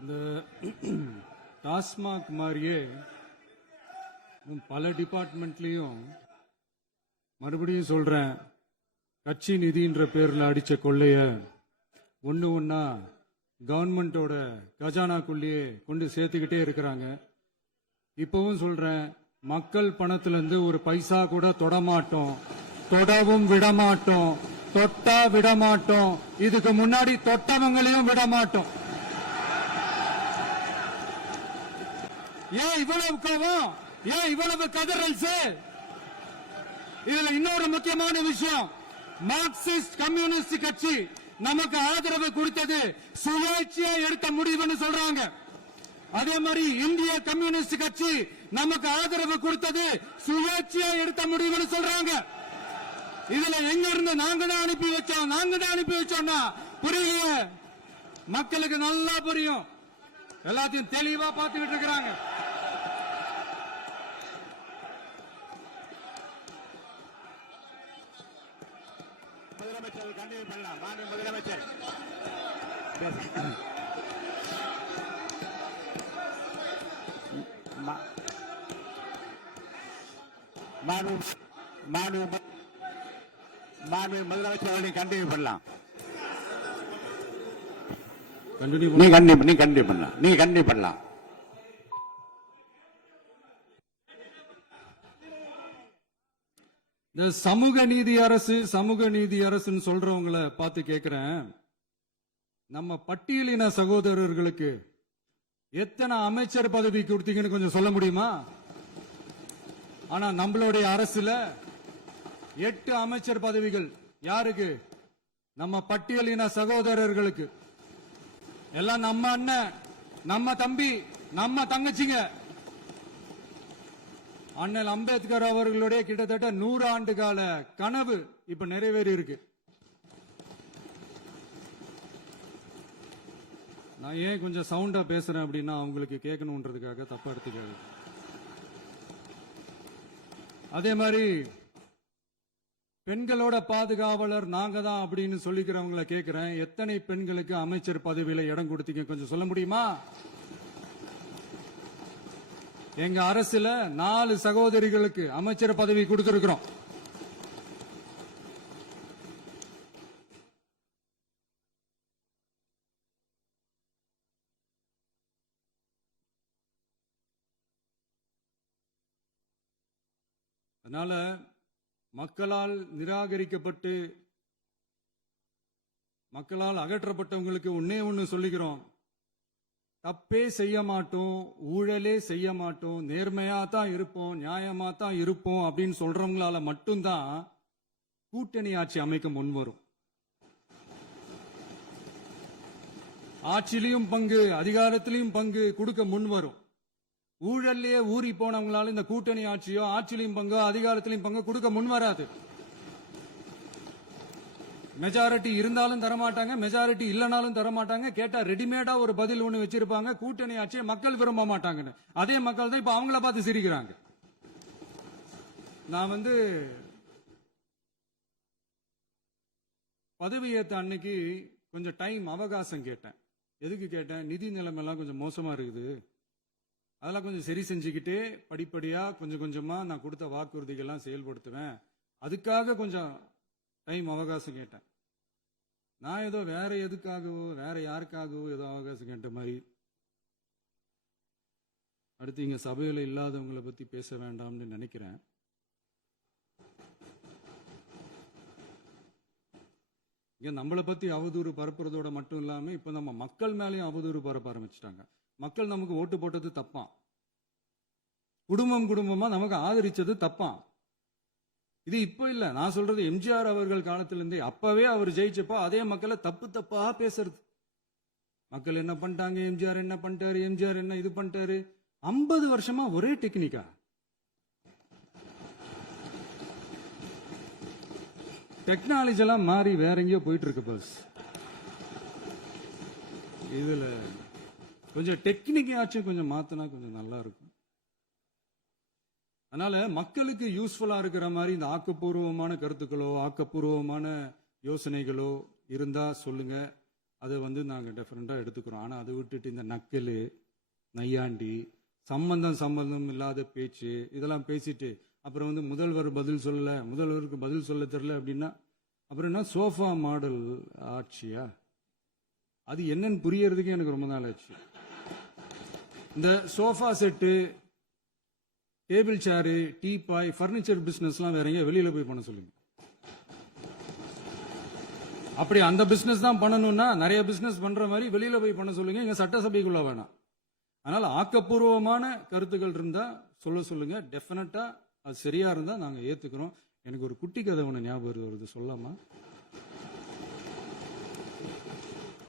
இந்த டாஸ்மாக் மாதிரியே பல டிபார்ட்மெண்ட்லயும் மறுபடியும் சொல்றேன், கட்சி நிதின்ற பேர்ல அடிச்ச கொள்ளைய ஒண்ணு ஒன்னா கவர்மெண்டோட கஜானாக்குள்ளேயே கொண்டு சேர்த்துக்கிட்டே இருக்கிறாங்க. இப்பவும் சொல்றேன், மக்கள் பணத்துல இருந்து ஒரு பைசா கூட தொடமாட்டோம், தொடவும் விடமாட்டோம், தொட்டா விடமாட்டோம், இதுக்கு முன்னாடி தொட்டவங்களையும் விடமாட்டோம். ஏன் இவ்வளவு கோபம், ஏன் இவ்வளவு கதறல்? இதுல இன்னொரு முக்கியமான விஷயம், மார்க்சிஸ்ட் கம்யூனிஸ்ட் கட்சி நமக்கு ஆதரவு கொடுத்தது சுயேட்சையா எடுத்த முடிவுன்னு சொல்றாங்க. அதே மாதிரி இந்திய கம்யூனிஸ்ட் கட்சி நமக்கு ஆதரவு கொடுத்தது சுயேட்சையா எடுத்த முடிவுன்னு சொல்றாங்க. இதுல எங்க இருந்து நாங்க தான் அனுப்பி வச்சோம்னா புரியல, மக்களுக்கு நல்லா புரியும், எல்லாத்தையும் தெளிவா பார்த்துக்கிட்டு இருக்கிறாங்க. முதலமைச்சர் கண்டினியூ பண்ணலாம். மாண்பு முதலமைச்சர் மாண்பு முதலமைச்சர் கண்டினியூ பண்ணலாம். நீ கண்டினியூ பண்ணலாம். இந்த சமூக நீதி அரசுன்னு சொல்றவங்களை பார்த்து கேட்கிறேன், நம்ம பட்டியலின சகோதரர்களுக்கு எத்தனை அமைச்சர் பதவி கொடுத்தீங்கன்னு கொஞ்சம் சொல்ல முடியுமா? ஆனா நம்மளுடைய அரசுல 8 அமைச்சர் பதவிகள் யாருக்கு? நம்ம பட்டியலின சகோதரர்களுக்கு. எல்லாம் நம்ம அண்ணன், நம்ம தம்பி, நம்ம தங்கச்சிங்க. அண்ணல் அம்பேத்கர் அவர்களுடைய கிட்டத்தட்ட 100 ஆண்டு கால கனவு இப்ப நிறைவேறி இருக்கு. நான் ஏன் கொஞ்சம் சவுண்டா பேசுறேன் அப்படின்னா அவங்களுக்கு கேட்கணும்ன்றதுக்காக தப்பா எடுத்துக்காது. அதே மாதிரி பெண்களோட பாதுகாவலர் நாங்க தான் அப்படின்னு சொல்லிக்கிறவங்களை கேட்கிறேன், எத்தனை பெண்களுக்கு அமைச்சர் பதவியில இடம் கொடுத்தீங்க கொஞ்சம் சொல்ல முடியுமா? எங்க அரசுல 4 சகோதரிகளுக்கு அமைச்சர் பதவி கொடுத்திருக்கிறோம். அதனால மக்களால் நிராகரிக்கப்பட்டு மக்களால் அகற்றப்பட்டவங்களுக்கு ஒன்னே ஒன்னு சொல்லிக்கிறோம், தப்பே செய்ய மாட்டோம், ஊழலே செய்ய மாட்டோம், நேர்மையா தான் இருப்போம், நியாயமா தான் இருப்போம் அப்படின்னு சொல்றவங்களால மட்டும்தான் கூட்டணி ஆட்சி அமைக்க முன்வரும். ஆட்சியிலையும் பங்கு, அதிகாரத்திலையும் பங்கு கொடுக்க முன்வரும். ஊழல்லையே ஊறி போனவங்களால இந்த கூட்டணி ஆட்சியோ ஆட்சியிலையும் பங்கு அதிகாரத்திலையும் பங்கு கொடுக்க முன்வராது. மெஜாரிட்டி இருந்தாலும் தரமாட்டாங்க, மெஜாரிட்டி இல்லைனாலும் தரமாட்டாங்க. கேட்டா ரெடிமேடா ஒரு பதில் ஒண்ணு வச்சிருப்பாங்க, கூட்டணி ஆட்சியை மக்கள் விரும்ப மாட்டாங்கன்னு. அதே மக்கள் தான் இப்ப அவங்கள பார்த்து சிரிக்கிறாங்க. நான் பதவி ஏத்த அன்னைக்கு கொஞ்சம் டைம் அவகாசம் கேட்டேன். எதுக்கு கேட்டேன்? நிதி நிலைமைலாம் கொஞ்சம் மோசமா இருக்குது, அதெல்லாம் கொஞ்சம் சரி செஞ்சுக்கிட்டே படிப்படியா கொஞ்சம் கொஞ்சமா நான் கொடுத்த வாக்குறுதிகள்லாம் செயல்படுத்துவேன், அதுக்காக கொஞ்சம் டைம் அவகாசம் கேட்டேன். நான் ஏதோ வேற எதுக்காகவோ வேற யாருக்காகவோ ஏதோ அவகாசம் கேட்ட மாதிரி. அடுத்து இங்க சபையில இல்லாதவங்களை பத்தி பேச வேண்டாம்னு நினைக்கிறேன். இங்க நம்மளை பத்தி அவதூறு பரப்புறதோட மட்டும் இல்லாம இப்ப நம்ம மக்கள் மேலேயும் அவதூறு பரப்ப ஆரம்பிச்சிட்டாங்க. மக்கள் நமக்கு ஓட்டு போட்டது தப்பான், குடும்பமா நமக்கு ஆதரிச்சது தப்பான். இது இப்ப இல்ல, நான் சொல்றது எம்ஜிஆர் அவர்கள் காலத்திலிருந்தே. அப்பவே அவர் ஜெயிச்சப்போ அதே மக்களை தப்பா பேசுறது. மக்கள் என்ன பண்ணிட்டாங்க, எம்ஜிஆர் என்ன பண்ணிட்டாரு, எம்ஜிஆர் என்ன இது பண்ணிட்டாரு. 50 வருஷமா ஒரே டெக்னிக்கா. டெக்னாலஜி எல்லாம் மாறி வேற எங்கேயோ போயிட்டு இருக்கு பஸ். இதுல கொஞ்சம் டெக்னிக்காச்சும் கொஞ்சம் மாத்தினா கொஞ்சம் நல்லா இருக்கும். அதனால மக்களுக்கு யூஸ்ஃபுல்லா இருக்கிற மாதிரி இந்த ஆக்கப்பூர்வமான கருத்துக்களோ ஆக்கப்பூர்வமான யோசனைகளோ இருந்தா சொல்லுங்க. அதை வந்து நாங்கள் டெஃபரெண்டாக எடுத்துக்கிறோம். ஆனால் அதை விட்டுட்டு இந்த நக்கல் நையாண்டி சம்பந்தம் இல்லாத பேச்சு இதெல்லாம் பேசிட்டு அப்புறம் வந்து முதல்வர் பதில் சொல்லல, முதல்வருக்கு பதில் சொல்ல தெரியல அப்படின்னா அப்புறம் என்ன சோஃபா மாடல் ஆட்சியா? அது என்னன்னு புரியறதுக்கு எனக்கு ரொம்ப நாள் ஆச்சு. இந்த sofa set, table chair, teapoy, furniture பிசினஸ்லாம் வேற எங்க வெளியில போய் பண்ண சொல்லுங்க. அப்படி அந்த பிசினஸ் தான் பண்ணணும்னா நிறைய பிசினஸ் பண்ற மாதிரி வெளியில போய் பண்ண சொல்லுங்க, இங்க சட்டசபைக்குள்ள வேணாம். அதனால ஆக்கப்பூர்வமான கருத்துக்கள் இருந்தா சொல்லுங்க. டெஃபினட்டா அது சரியா இருந்தா நாங்க ஏத்துக்கிறோம். எனக்கு ஒரு குட்டி கதை ஒன்று ஞாபகம் வருது, சொல்லாமா?